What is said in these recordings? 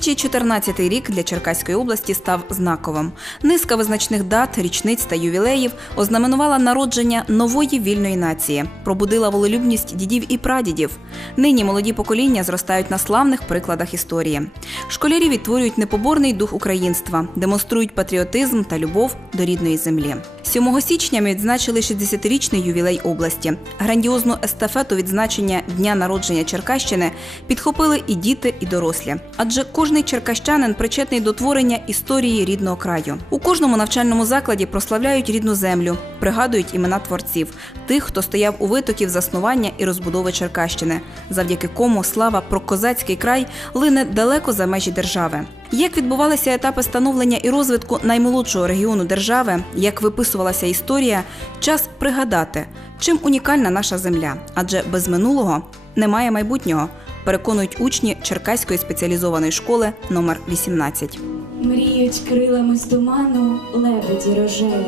2014 рік для Черкаської області став знаковим. Низка визначних дат, річниць та ювілеїв ознаменувала народження нової вільної нації, пробудила волелюбність дідів і прадідів. Нині молоді покоління зростають на славних прикладах історії. Школярі відтворюють непоборний дух українства, демонструють патріотизм та любов до рідної землі. 7 січня ми відзначили 60-річний ювілей області. Грандіозну естафету відзначення дня народження Черкащини підхопили і діти, і дорослі. Адже кожний черкащанин причетний до творення історії рідного краю. У кожному навчальному закладі прославляють рідну землю, пригадують імена творців, тих, хто стояв у витоків заснування і розбудови Черкащини, завдяки кому слава про козацький край лине далеко за межі держави. Як відбувалися етапи становлення і розвитку наймолодшого регіону держави, як виписувалася історія, час пригадати, чим унікальна наша земля, адже без минулого немає майбутнього, переконують учні Черкаської спеціалізованої школи номер 18. Мріють крилами з туману лебеді рожеві,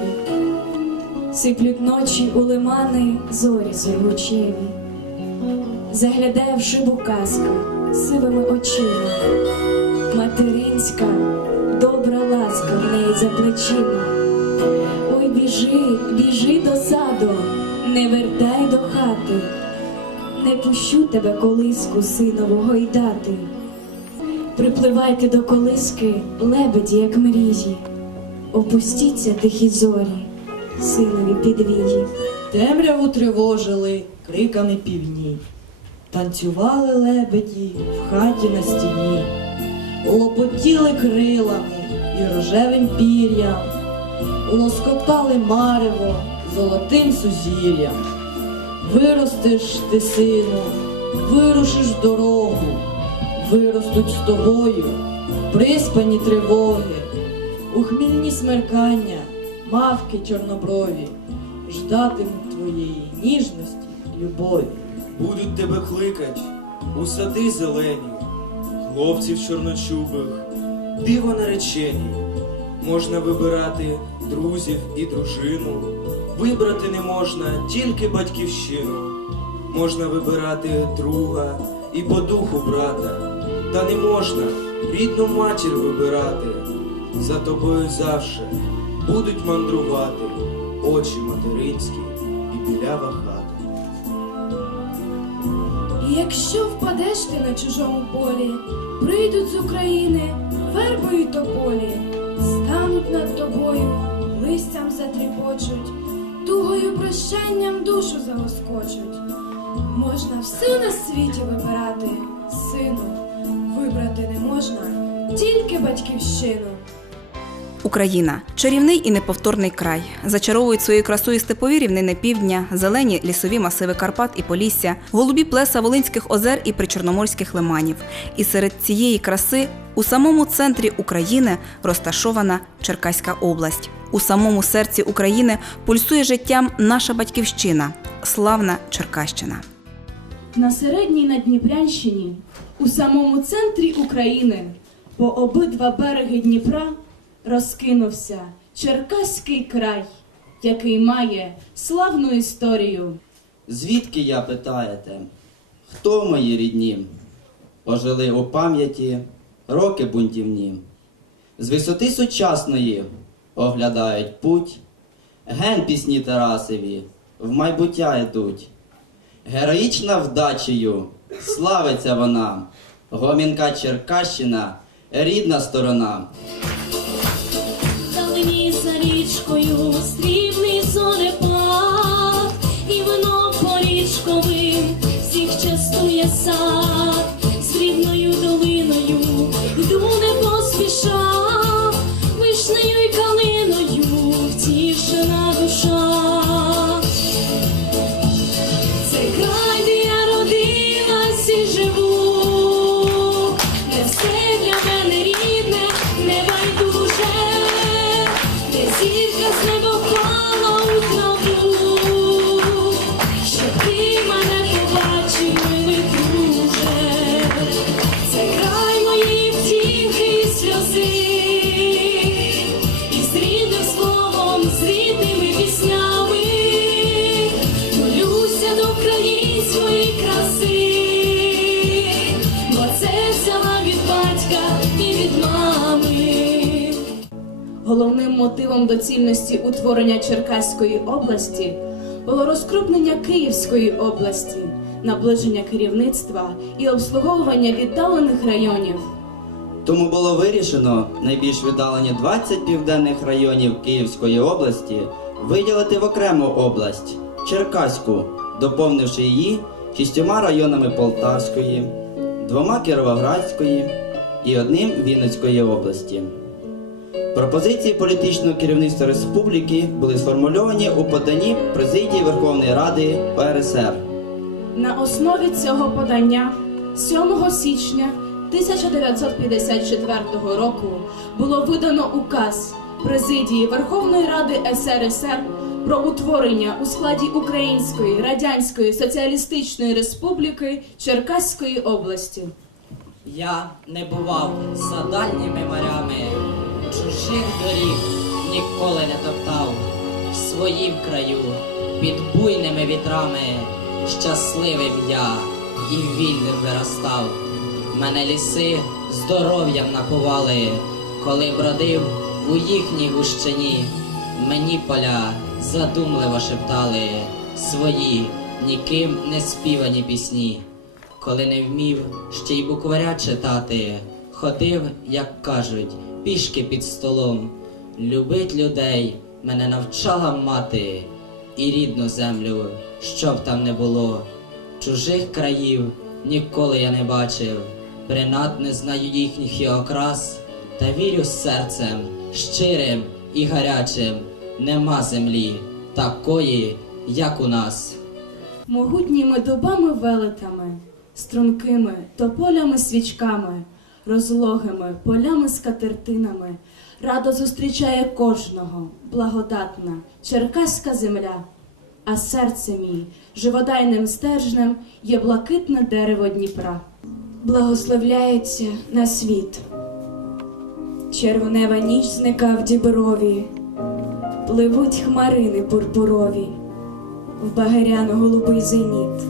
сиплють ночі у лимани зорі золочеві, заглядає в шибу казка сивими очима, материнська, добра ласка в неї за плечима. Ой, біжи, біжи до саду, не вертай до хати, не пущу тебе колиску синову гойдати. Припливайте до колиски, лебеді, як мрії, опустіться тихі зорі, синові підвії. Темряву тривожили криками півні, танцювали лебеді в хаті на стіні, лопотіли крилами і рожевим пір'ям, лоскотали марево золотим сузір'ям. Виростеш ти, сину, вирушиш дорогу, виростуть з тобою приспані тривоги, у хмільні смеркання, мавки чорноброві, ждатимуть твоєї ніжності любові. Будуть тебе кликать у сади зелені, хлопців чорночубих, диво наречені. Можна вибирати друзів і дружину, вибрати не можна тільки батьківщину. Можна вибирати друга і по духу брата, та не можна рідну матір вибирати. За тобою завше будуть мандрувати очі материнські і білява якщо впадеш ти на чужому полі, прийдуть з України вербою тополі, стануть над тобою, листям затріпочуть, тугою прощанням душу залоскочуть. Можна все на світі вибирати, сину, вибрати не можна тільки батьківщину. Україна чарівний і неповторний край. Зачаровують своєю красою степові рівнини півдня, зелені лісові масиви Карпат і Полісся, голубі плеса Волинських озер і причорноморських лиманів. І серед цієї краси у самому центрі України розташована Черкаська область. У самому серці України пульсує життям наша батьківщина, славна Черкащина. На середній Надніпрянщині, у самому центрі України, по обидва береги Дніпра розкинувся Черкаський край, який має славну історію. Звідки я питаєте? Хто мої рідні? Пожили у пам'яті роки бунтівні. З висоти сучасної оглядають путь, ген пісні Тарасові в майбуття йдуть. Героїчна вдачею славиться вона, гомінка Черкащина, рідна сторона. Мотивом доцільності утворення Черкаської області було розкрупнення Київської області, наближення керівництва і обслуговування віддалених районів. Тому було вирішено найбільш віддалені 20 південних районів Київської області виділити в окрему область Черкаську, доповнивши її шістьома районами Полтавської, двома Кіровоградської і одним Вінницької області. Пропозиції політичного керівництва республіки були сформульовані у поданні президії Верховної Ради ОРСР. На основі цього подання 7 січня 1954 року було видано указ президії Верховної Ради СРСР про утворення у складі Української Радянської Соціалістичної Республіки Черкаської області. Я не бував за дальніми морями, чужих доріг ніколи не топтав, в своїм краю під буйними вітрами, щасливим я і вільним виростав. Мене ліси здоров'ям напували, коли бродив у їхній гущині. Мені поля задумливо шептали свої ніким не співані пісні. Коли не вмів ще й букваря читати, ходив, як кажуть, пішки під столом. Любить людей мене навчала мати, і рідну землю, щоб там не було. Чужих країв ніколи я не бачив, принад не знаю їхніх і окрас, та вірю серцем, щирим і гарячим, нема землі такої, як у нас. Могутніми дубами велетами, стрункими тополями свічками, розлогими полями скатертинами, радо зустрічає кожного благодатна черкаська земля, а серце мій живодайним стержнем є блакитне дерево Дніпра. Благословляється на світ. Червонева ніч зника в діброві, пливуть хмарини пурпурові, в багряно голубий зеніт,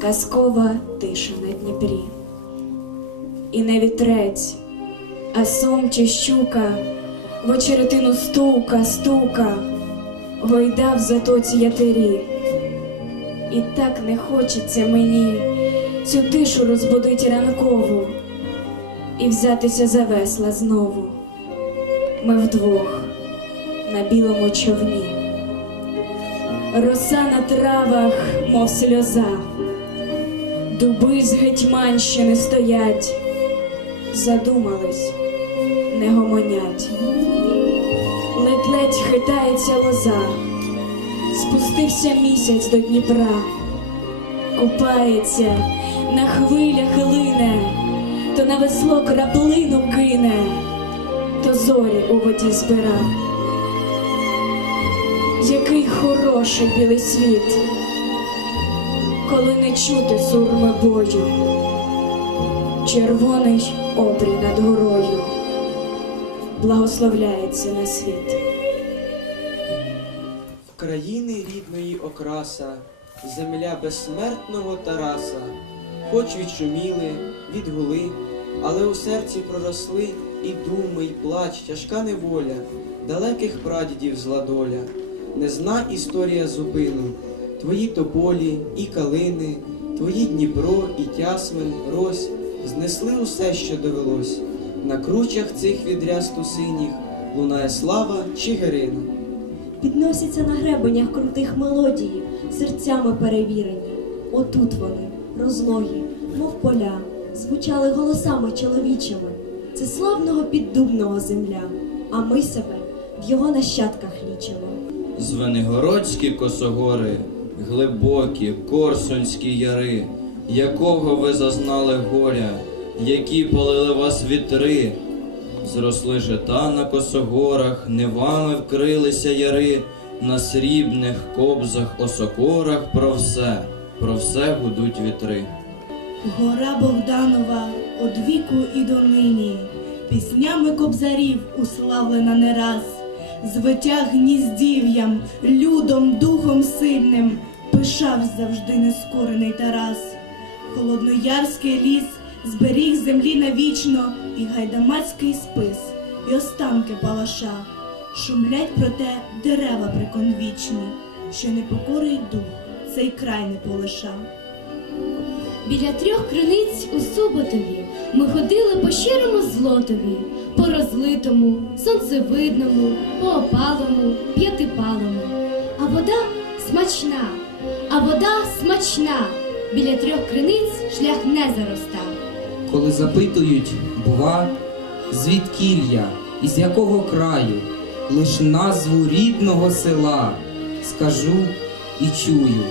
казкова тиша на Дніпрі. І не вітрець, а сом чи щука, в очеретину стука, стука, гойда в затоці ятері. І так не хочеться мені цю тишу розбудить ранкову і взятися за весла знову. Ми вдвох на білому човні. Роса на травах, мов сльоза, дуби з Гетьманщини стоять, задумались, не гомонять. Ледь-ледь хитається лоза, спустився місяць до Дніпра купається, на хвилях лине, то на весло краплину кине, то зорі у воді збира. Який хороший білий світ, коли не чути сурми бою, червоний обрій над горою, благословляється на світ. В рідної окраса, земля безсмертного Тараса, хоч відшуміли, відгули, але у серці проросли і думи, і плач, тяжка неволя, далеких прадідів зла доля, не зна історія зупину, твої тополі і калини, твої Дніпро і Тясмин, Рось, знесли усе, що довелось. На кручах цих відрясту синіх лунає слава Чигирина. Підносяться на гребенях крутих мелодії, серцями перевірені. Отут вони, розлогі, мов поля, звучали голосами чоловічими. Це славного піддубного земля, а ми себе в його нащадках лічимо. Звенигородські косогори, глибокі корсунські яри, якого ви зазнали горя, які полили вас вітри, зросли жита на косогорах, нивами вкрилися яри, на срібних кобзах, осокорах про все, про все гудуть вітри. Гора Богданова од віку і донині, піснями кобзарів уславлена не раз, звитяг гніздів'ям, людом, духом сильним, пишав завжди нескорений Тарас. Холодноярський ліс зберіг землі навічно і гайдамацький спис, і останки палаша. Шумлять проте дерева приконвічні, що непокорить дух цей край не полиша. Біля трьох криниць у Суботові ми ходили по щирому злотові, по розлитому, сонцевидному, по опалому, п'ятипалому. А вода смачна, а вода смачна. Біля трьох криниць шлях не заростав. Коли запитують, бува, звідкіль я, із якого краю, лиш назву рідного села, скажу і чую,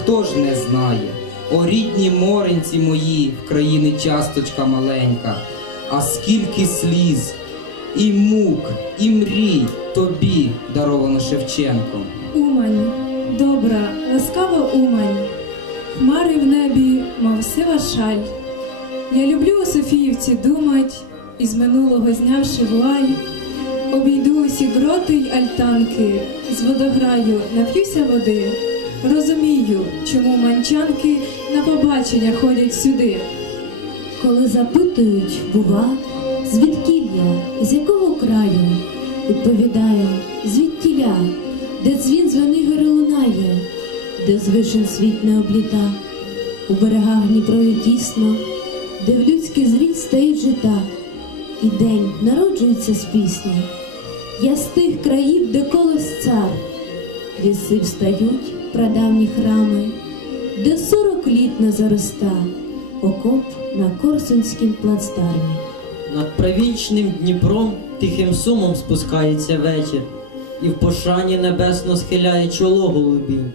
хто ж не знає, о рідні моренці мої, в країни часточка маленька, а скільки сліз, і мук, і мрій тобі даровано Шевченком. Умань, добра, ласкава Умань, хмари в небі, мов сива шаль. Я люблю у Софіївці думать, із минулого знявши вуаль, обійду усі гроти й альтанки, з водограю нап'юся води. Розумію, чому манчанки на побачення ходять сюди. Коли запитують, бува, звідкіль я, з якого краю, відповідаю, звідтіля, де дзвін звенигори лунає, де з вишен світ не обліта, у берегах Дніпрові тісно, де в людський зріст стають жита, і день народжується з пісні. Я з тих країв, де колос цар, ліси встають, прадавні храми, де сорок літ не зароста, окоп на Корсунськім плацдармі. Над правічним Дніпром тихим сумом спускається вечір, і в пошані небесно схиляє чоло голубінь.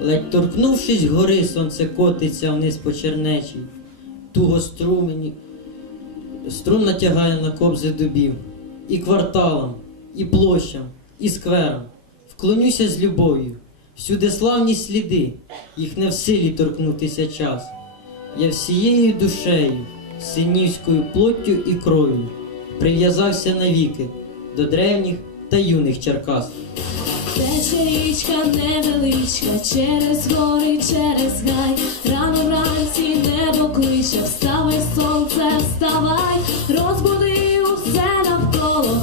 Ледь торкнувшись гори, сонце котиться вниз по чернечій, туго струмені, струн натягає на кобзи дубів, і кварталам, і площам, і скверам. Вклонюся з любов'ю, всюди славні сліди, їх не в силі торкнутися час. Я всією душею, синівською плоттю і кров'ю прив'язався навіки до древніх та юних Черкас. Тече невеличка, через гори, через гай, рано вранці небо кличе, вставай, сонце, вставай, розбуди усе навколо,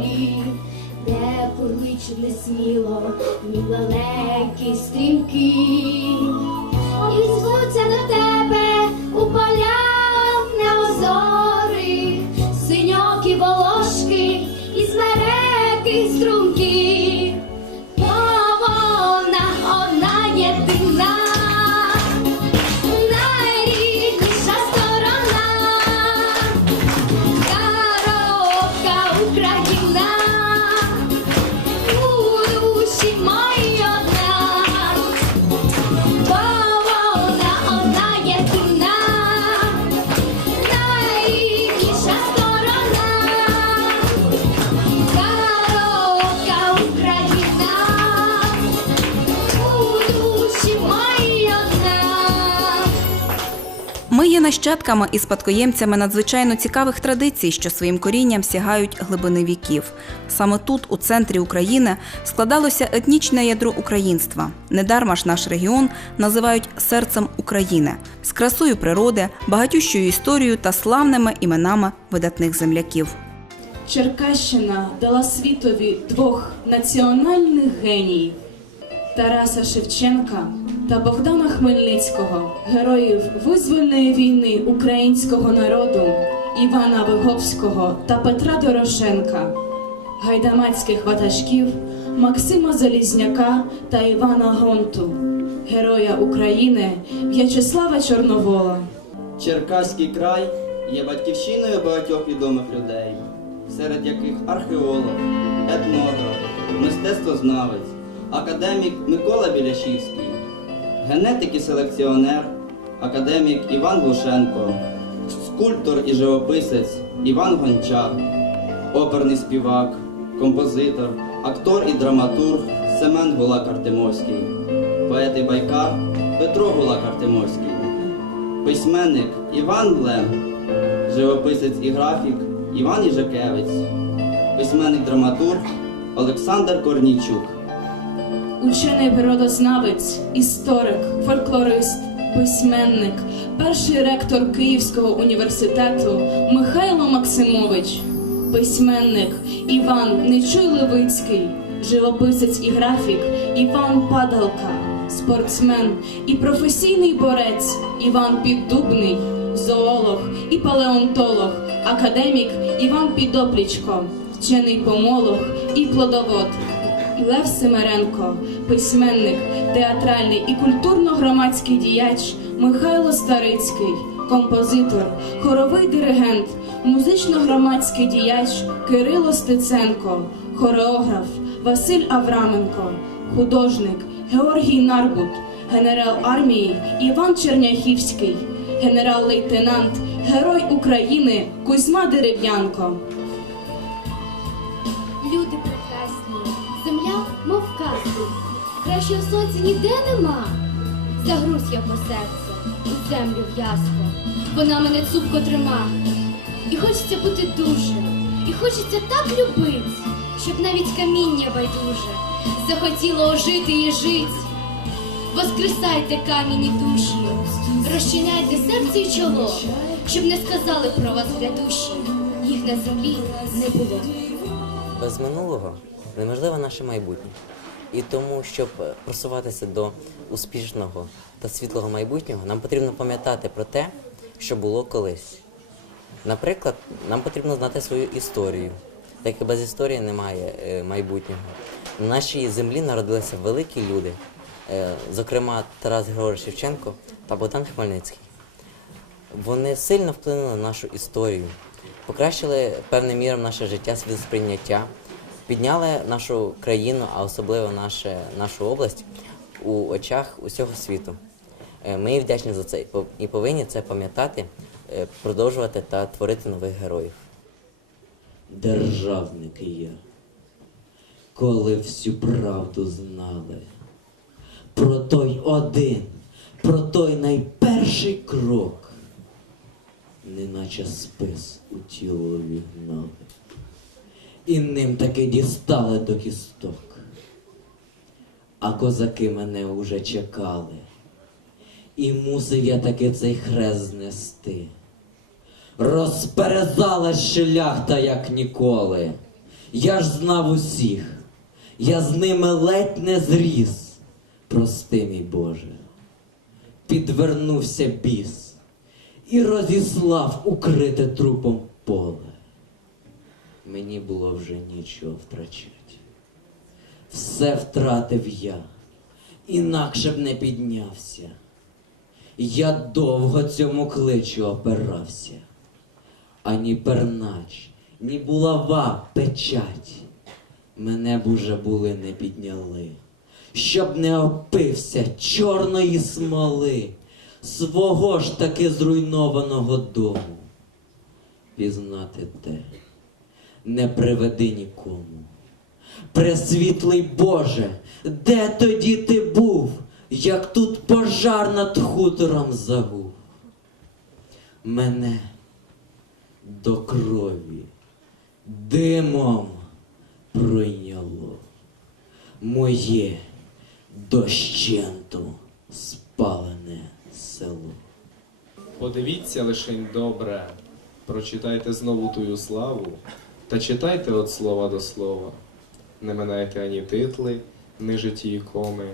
зорі, де курличуть несміло, ні лелеки стрімкі, і Ми є нащадками і спадкоємцями надзвичайно цікавих традицій, що своїм корінням сягають глибини віків. Саме тут, у центрі України, складалося етнічне ядро українства. Недарма ж наш регіон називають серцем України з красою природи, багатющою історією та славними іменами видатних земляків. Черкащина дала світові двох національних геніїв Тараса Шевченка та Богдана Хмельницького, героїв визвольної війни українського народу Івана Виговського та Петра Дорошенка, гайдамацьких ватажків Максима Залізняка та Івана Гонту, героя України В'ячеслава Чорновола. Черкаський край є батьківщиною багатьох відомих людей, серед яких археолог, етнограф, мистецтвознавець, академік Микола Біляшівський, генетик і селекціонер, академік Іван Глушенко, скульптор і живописець Іван Гончар, оперний співак, композитор, актор і драматург Семен Гулак Артемовський, поет і байкар Петро Гулак Артемовський письменник Іван Блем, живописець і графік Іван Іжакевич, письменник-драматург Олександр Корнійчук. Учений природознавець, історик, фольклорист, письменник, перший ректор Київського університету Михайло Максимович, письменник Іван Нечуй Левицький, живописець і графік Іван Падалка, спортсмен і професійний борець Іван Піддубний, зоолог і палеонтолог, академік Іван Підоплічко, вчений помолог і плодовод. Лев Семеренко, письменник, театральний і культурно-громадський діяч Михайло Старицький, композитор, хоровий диригент, музично-громадський діяч Кирило Стеценко, хореограф Василь Авраменко, художник Георгій Нарбут, генерал армії Іван Черняхівський, генерал-лейтенант, Герой України Кузьма Дерев'янко. Мов казку. Кращого сонця ніде нема. Загруз я по серце, у землю в'язко. Вона мене цупко трима. І хочеться бути дуже, і хочеться так любить, щоб навіть каміння байдуже захотіло ожити і жить. Воскресайте камінь і душі, розчиняйте серце і чоло, щоб не сказали про вас глядуші, їх на землі не було. Без минулого неможливо наше майбутнє. І тому, щоб е, просуватися до успішного та світлого майбутнього, нам потрібно пам'ятати про те, що було колись. Наприклад, нам потрібно знати свою історію, так як без історії немає е, майбутнього. На нашій землі народилися великі люди, е, зокрема Тарас Григорович Шевченко та Богдан Хмельницький. Вони сильно вплинули на нашу історію, покращили певним міром наше життя світосприйняття, підняли нашу країну, а особливо наше, нашу область у очах усього світу. Е, Ми їй вдячні за це і повинні це пам'ятати, е, продовжувати та творити нових героїв. державник я, коли всю правду знали, про той один, про той найперший крок, неначе спис у тіло вігнали, і ним таки дістали до кісток. А козаки мене уже чекали, і мусив я таки цей хрест знести. Розперезала шляхта, як ніколи. Я ж знав усіх, я з ними ледь не зріс. Прости, мій Боже. Підвернувся біс і розіслав укрите трупом поле. Мені було вже нічого втрачати. Все втратив я, інакше б не піднявся. Я довго цьому кличу опирався ані пернач, ні булава печать. Мене б уже були не підняли, щоб не опився чорної смоли, свого ж таки зруйнованого дому. Пізнати те не приведи нікому. Пресвітлий Боже, де тоді ти був, як тут пожар над хутором загув? Мене до крові димом пройняло моє дощенту спалене село. Подивіться лишень добре, прочитайте знову тую славу, та читайте от слова до слова. Не минайте ані титли, ні житті і коми.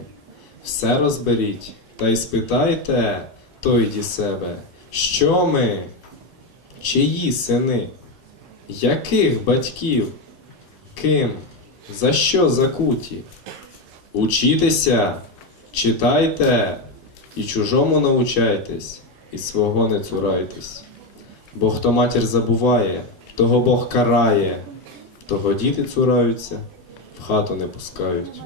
Все розберіть та й спитайте тойді себе, що ми, чиї сини, яких батьків, ким, за що закуті? Учітеся, Читайте і чужому научайтесь, і свого не цурайтесь. Бо хто матір забуває, того Бог карає, того діти цураються, в хату не пускають.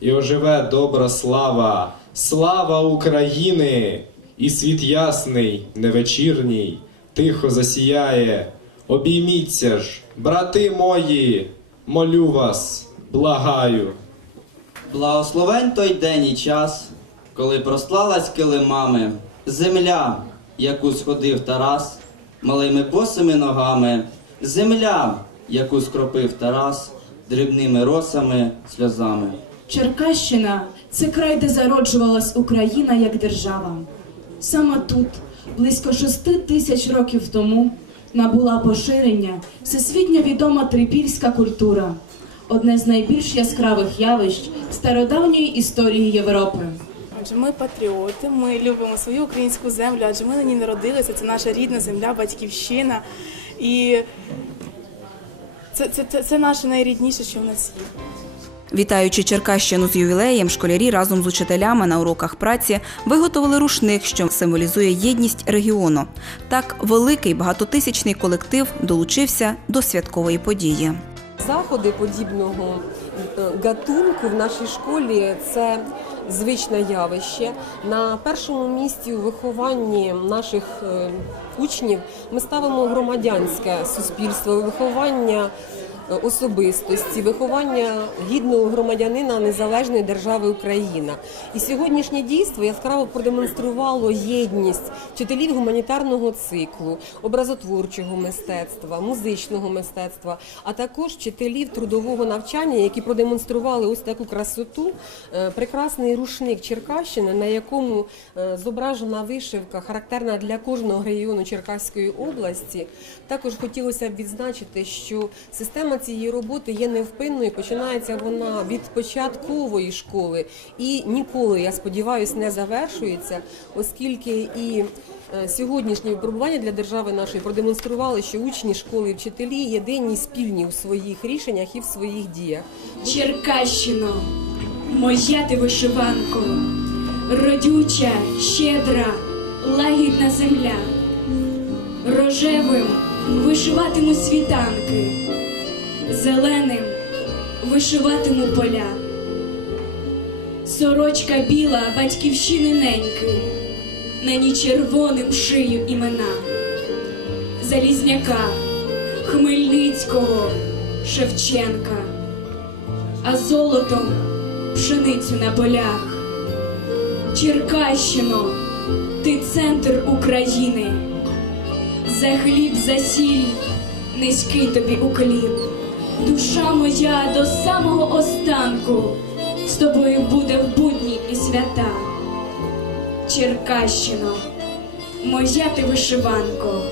І оживе добра слава, слава України! І світ ясний, невечірній, тихо засіяє. Обійміться ж, брати мої, молю вас, благаю. Благословень той день і час, коли прослалась килимами, земля, яку сходив Тарас, малими босими ногами, земля, яку скропив Тарас, дрібними росами, сльозами. Черкащина це край, де зароджувалась Україна як держава. Саме тут, близько шести тисяч років тому, набула поширення всесвітньо відома трипільська культура, одне з найбільш яскравих явищ стародавньої історії Європи. Адже ми патріоти, ми любимо свою українську землю, адже ми на ній народилися. Це наша рідна земля, батьківщина. І це, це, це, це наше найрідніше, що в нас є. Вітаючи Черкащину з ювілеєм, школярі разом з учителями на уроках праці виготовили рушник, що символізує єдність регіону. Так, великий багатотисячний колектив долучився до святкової події. Заходи подібного е, гатунку в нашій школі це звичне явище. На першому місці у вихованні наших е, учнів ми ставимо громадянське суспільство, виховання особистості, виховання гідного громадянина незалежної держави Україна. І сьогоднішнє дійство яскраво продемонструвало єдність вчителів гуманітарного циклу, образотворчого мистецтва, музичного мистецтва, а також вчителів трудового навчання, які продемонстрували ось таку красоту, Е, прекрасний рушник Черкащини, на якому е, зображена вишивка, характерна для кожного регіону Черкаської області. Також хотілося б відзначити, що система цієї роботи є невпинною. Починається вона від початкової школи і ніколи, я сподіваюся, не завершується, оскільки і е, сьогоднішні випробування для держави нашої продемонстрували, що учні школи і вчителі єдині спільні у своїх рішеннях і в своїх діях. Черкащино, моя ти вишиванко, родюча, щедра, лагідна земля. Рожевим вишиватиму світанки, зеленим вишиватиму поля. Сорочка біла батьківщини неньки, на ній червоним шию імена. Залізняка, Хмельницького, Шевченка а золотом пшеницю на полях. Черкащино, ти центр України, за хліб, за сіль, низький тобі уклін. Душа моя до самого останку з тобою буде в будні і свята. Черкащино, моя ти вишиванко,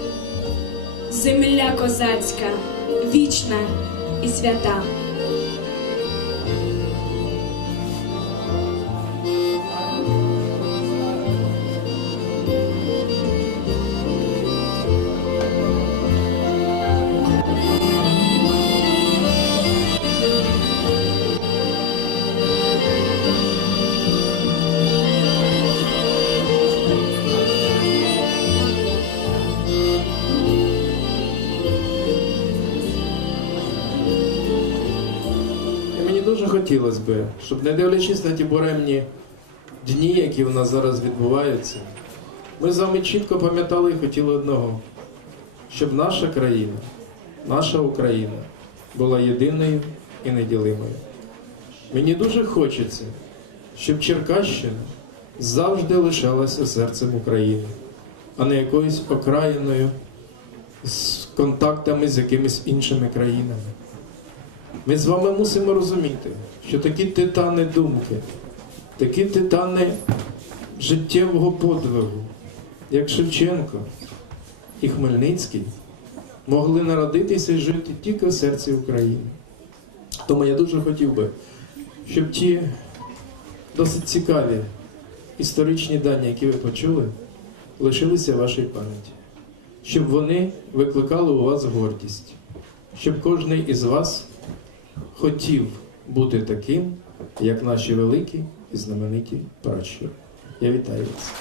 земля козацька, вічна і свята. Би, щоб не дивлячись на ті буремні дні, які в нас зараз відбуваються, ми з вами чітко пам'ятали і хотіли одного, щоб наша країна, наша Україна була єдиною і неділимою. Мені дуже хочеться, щоб Черкащина завжди лишалася серцем України, а не якоюсь окраїною з контактами з якимись іншими країнами. Ми з вами мусимо розуміти, що такі титани думки, такі титани життєвого подвигу, як Шевченко і Хмельницький, могли народитися і жити тільки в серці України. Тому я дуже хотів би, щоб ті досить цікаві історичні дані, які ви почули, лишилися в вашій пам'яті, щоб вони викликали у вас гордість, щоб кожен із вас хотів бути таким, як наші великі і знамениті пращури. Я вітаю вас.